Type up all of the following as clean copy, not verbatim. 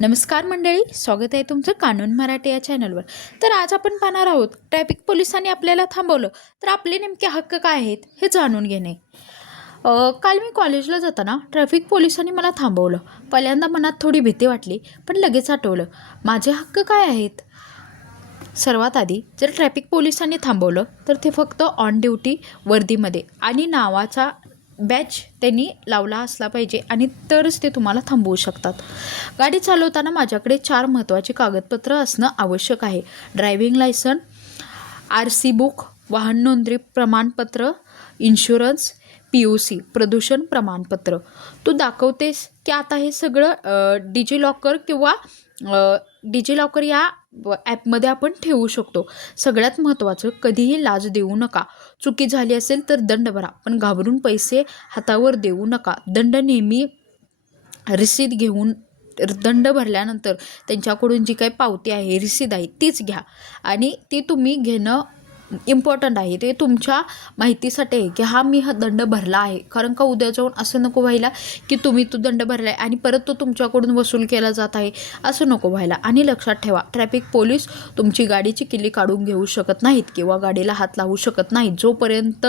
नमस्कार मंडळी, स्वागत आहे तुमचं कानून मराठी या चॅनलवर। तर आज आपण पाहणार आहोत ट्रॅफिक पोलिसांनी आपल्याला थांबवलं तर आपले नेमके हक्क काय आहेत हे जाणून घेणे। काल मी कॉलेजला जाताना ट्रॅफिक पोलिसांनी मला थांबवलं। पहिल्यांदा मनात थोडी भीती वाटली, पण लगेच आठवलं माझे हक्क काय आहेत। सर्वात आधी जर ट्रॅफिक पोलिसांनी थांबवलं तर ते फक्त ऑन ड्युटी वर्दीमध्ये आणि नावाचा बॅच त्यांनी लावला असला पाहिजे आणि तरच ते तुम्हाला थांबवू शकतात। गाडी चालवताना माझ्याकडे 4 महत्त्वाची कागदपत्र असणं आवश्यक आहे। ड्रायव्हिंग लायसन, RC बुक, वाहन नोंदणी प्रमाणपत्र, इन्शुरन्स, PUC प्रदूषण प्रमाणपत्र। तू दाखवतेस की आता हे सगळं डिजिलॉकर किंवा डिजिलॉकर या ॲपमध्ये आपण ठेवू शकतो। सगळ्यात महत्त्वाचं, कधीही लाज देऊ नका। चुकी झाली असेल तर दंड भरा, पण घाबरून पैसे हातावर देऊ नका। दंड नेहमी रसीद घेऊन दंड भरल्यानंतर त्यांच्याकडून जी काही पावती आहे, रसीद आहे तीच घ्या आणि ती तुम्ही घेणं इम्पॉर्टंट आहे। ते तुमच्या माहितीसाठी आहे की मी हा दंड भरला आहे, कारण का उद्या जाऊन असं नको व्हायला की तुम्ही तो दंड भरला आहे आणि परत तो तुमच्याकडून वसूल केला जात आहे, असं नको व्हायला। आणि लक्षात ठेवा, ट्रॅफिक पोलीस तुमची गाडीची किल्ली काढून घेऊ शकत नाहीत किंवा गाडीला हात लावू शकत नाहीत जोपर्यंत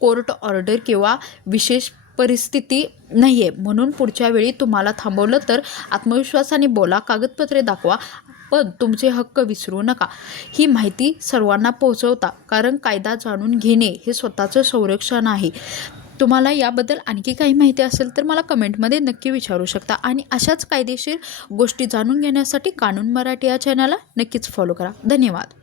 कोर्ट ऑर्डर किंवा विशेष परिस्थिती नाही आहे। म्हणून पुढच्या वेळी तुम्हाला थांबवलं तर आत्मविश्वासाने बोला, कागदपत्रे दाखवा, पण तुमचे हक्क विसरू नका। ही माहिती सर्वांना पोहोचवता, कारण कायदा जाणून घेणे हे स्वतःचं संरक्षण आहे। तुम्हाला याबद्दल आणखी काही माहिती असेल तर मला कमेंटमध्ये नक्की विचारू शकता आणि अशाच कायदेशीर गोष्टी जाणून घेण्यासाठी कानून मराठी या चॅनलला नक्कीच फॉलो करा। धन्यवाद।